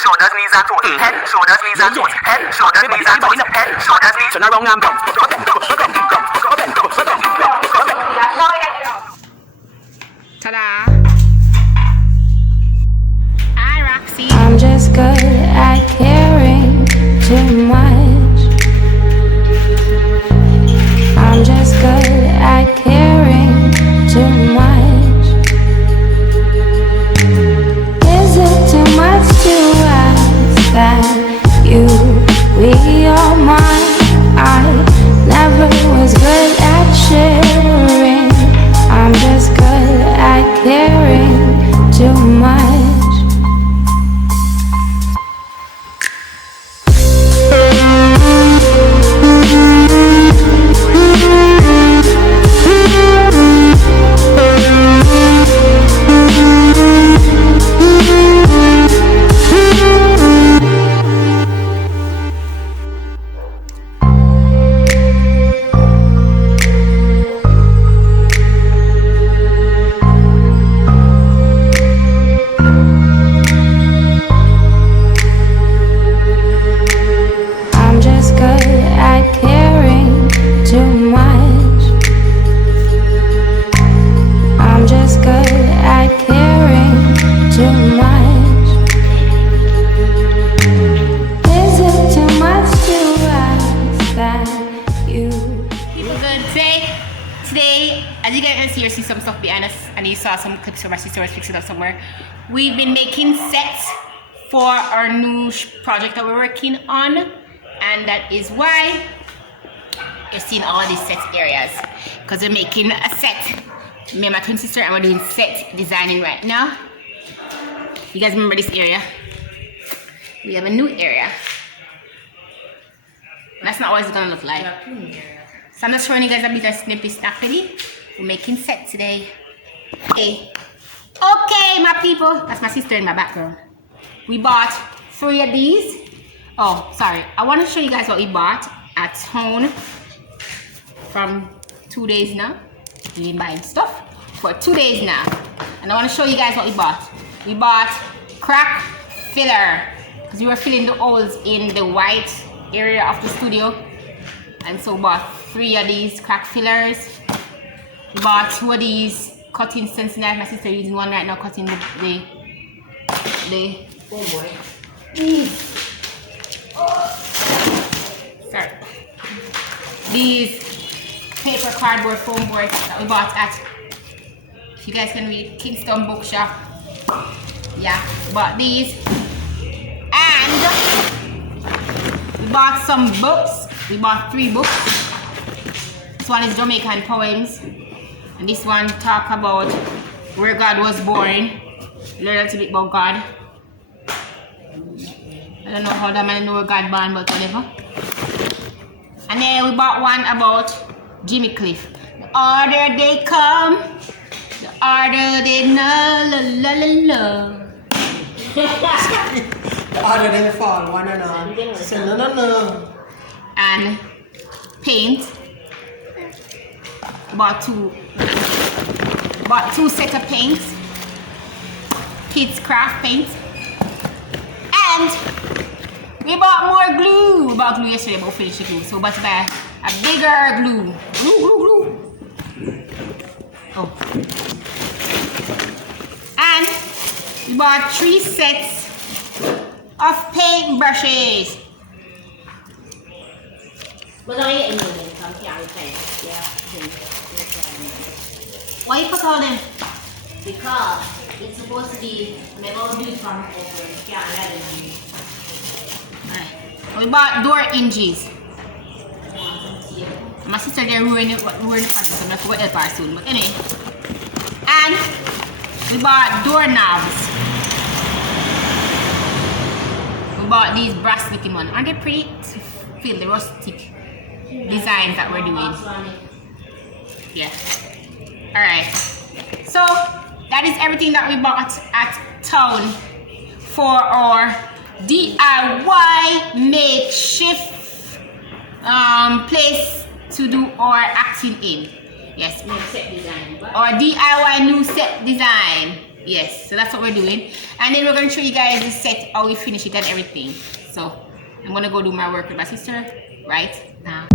shoulders, knees and toes. Head, shoulders, knees and toes. Head, shoulders, knees and toes. Head, shoulders, knees. Turn around and go. Ta-da! Hi, Roxy. I'm just good at caring too much. I'm just good at caring too much. Is it too much to ask that you be all mine? I never was good at sharing. I'm just good at caring too much. Some clips from my sister was fixing up somewhere. We've been making sets for our new project that we're working on, and that is why you're seeing all these set areas, because we're making a set. Me and my twin sister, and we're doing set designing right now. You guys remember this area? We have a new area. That's not what it's gonna look like. So I'm just showing you guys a bit of snippy snappity. We're making set today. Okay, my people. That's my sister in my background. We bought 3 of these. Oh, sorry. I want to show you guys what we bought at Town from 2 days now. We've been buying stuff for 2 days now, and I want to show you guys what we bought. We bought crack filler because we were filling the holes in the white area of the studio, and so we bought 3 of these crack fillers. We bought 2 of these cutting stencil knife. My sister using one right now, cutting the oh boy. Sorry. These paper cardboard foam boards that we bought at, if you guys can read, Kingston Bookshop. Yeah, we bought these. And we bought some books. We bought 3 books. This one is Jamaican poems. And this one talk about where God was born. Learn a little bit about God. I don't know how that man know where God born, but whatever. And then we bought one about Jimmy Cliff. The order they come, the order they know, la la la la. The order they fall, one and all. Say no no no. And paint. Bought 2 sets of paints, kids craft paints, and we bought more glue. We bought glue yesterday, but we finished the glue, so we bought to buy a bigger glue. Glue. Oh, and we bought 3 sets of paint brushes. Why you put all them? Because it's supposed to be, I'm going to do it from over. Yeah, Alright. We bought door hinges. My sister there ruined the project, so I'm going to go help her soon. But anyway. And we bought doorknobs. We bought these brass looking ones. Aren't they pretty? To feel the rustic designs that we're doing. Yeah. Alright, so that is everything that we bought at Town for our DIY makeshift place to do our acting in. Yes, new set design. our DIY new set design. Yes, so that's what we're doing. And then we're going to show you guys the set, how we finish it and everything. So I'm going to go do my work with my sister right now.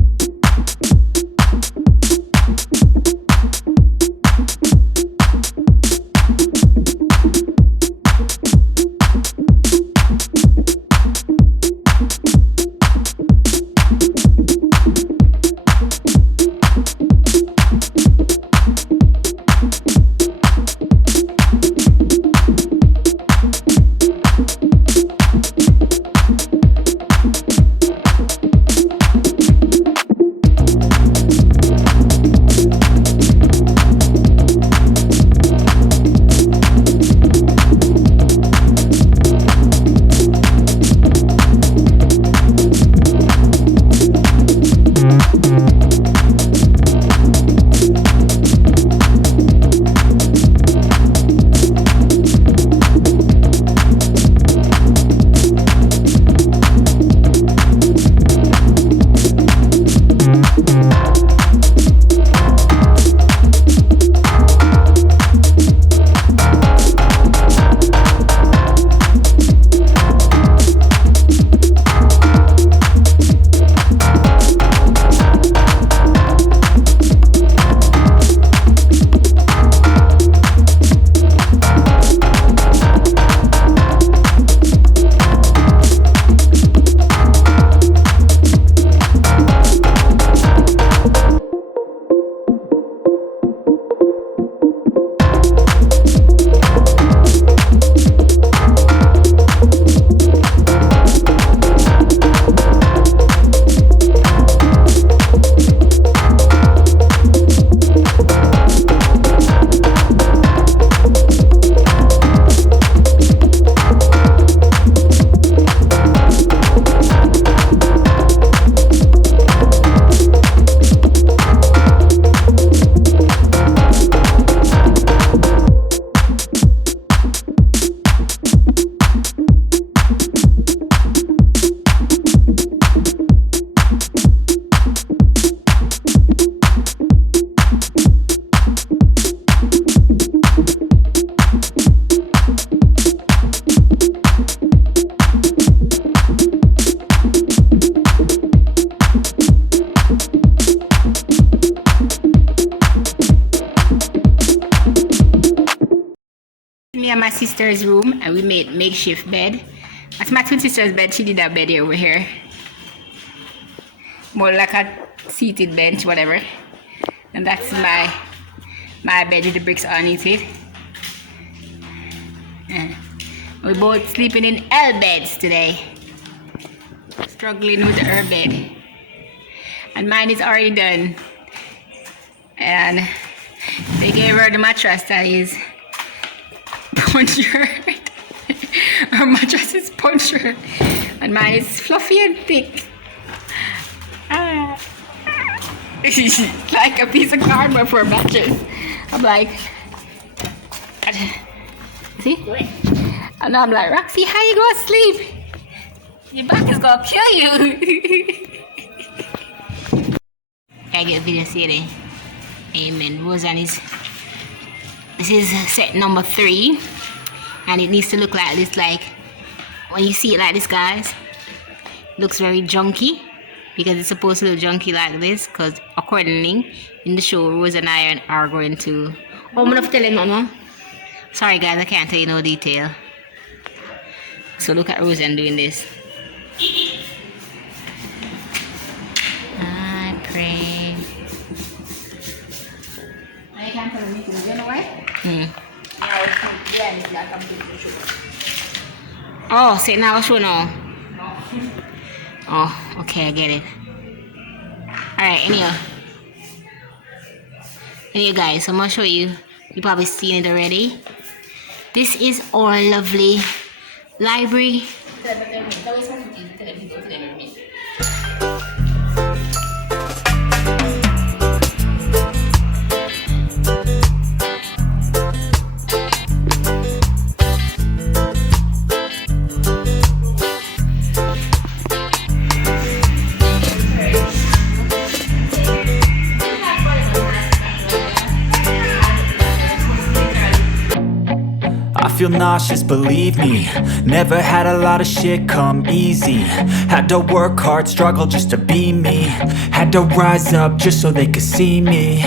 Me and my sister's room, and we made makeshift bed. That's my twin sister's bed. She did that bed over here, more like a seated bench, whatever. And that's my bed with the bricks underneath it. We both sleeping in L beds today, struggling with our bed. And mine is already done. And they gave her the mattress that is punctured. Her mattress is punctured, and mine is fluffy and thick. Like a piece of cardboard for a mattress. I'm like, see? And I'm like, Roxy, how you gonna sleep? Your back is gonna kill you. I get video see. Amen. Roseanne is. This is set number 3, and it needs to look like this. Like when you see it like this, guys, it looks very junky because it's supposed to look junky like this. Because accordingly, in the show, Rose and I are going to. Oh, I'm gonna tell you, Mama. Sorry, guys, I can't tell you no detail. So look at Roseanne doing this. I pray. I can't put anything. You know why? Oh, say now show now. Oh, okay, I get it. Alright, anyway guys, I'm gonna show you. You probably seen it already. This is our lovely library. nauseous, believe me. Never had a lot of shit come easy. Had to work hard, struggle just to be me. Had to rise up just so they could see me.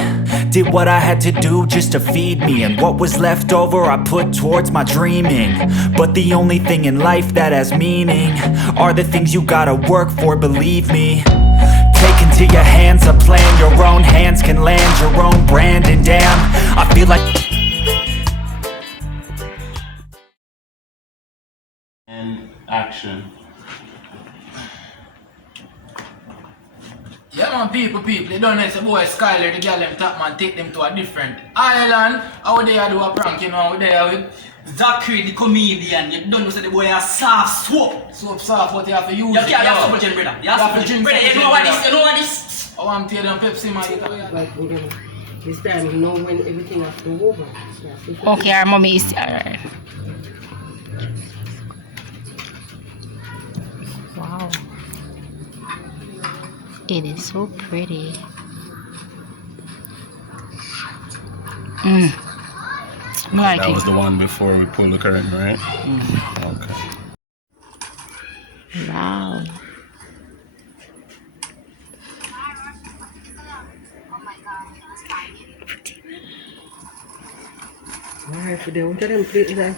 Did what I had to do just to feed me, and what was left over I put towards my dreaming. But the only thing in life that has meaning are the things you gotta work for, believe me. Take into your hands a plan, your own hands can land your own brand. And damn, I feel like and action. Yeah man, people, you don't know it's a boy Skyler, the girl them top man, take them to a different island. How they do a prank, you know, there with Zachary the comedian. You don't know say the boy a soft soap. soap soft, but you have to use You it. have to drink, brother. You have to drink, brother. You know what this? You know what this? I want to tell them Pepsi man. Like, you know, this time you know when everything has to go over. So, Okay, our mommy is alright. Wow. It is so pretty. I like That it. was the one before we pulled the curtain, right? Okay. Wow. alright, for them, what them plate like?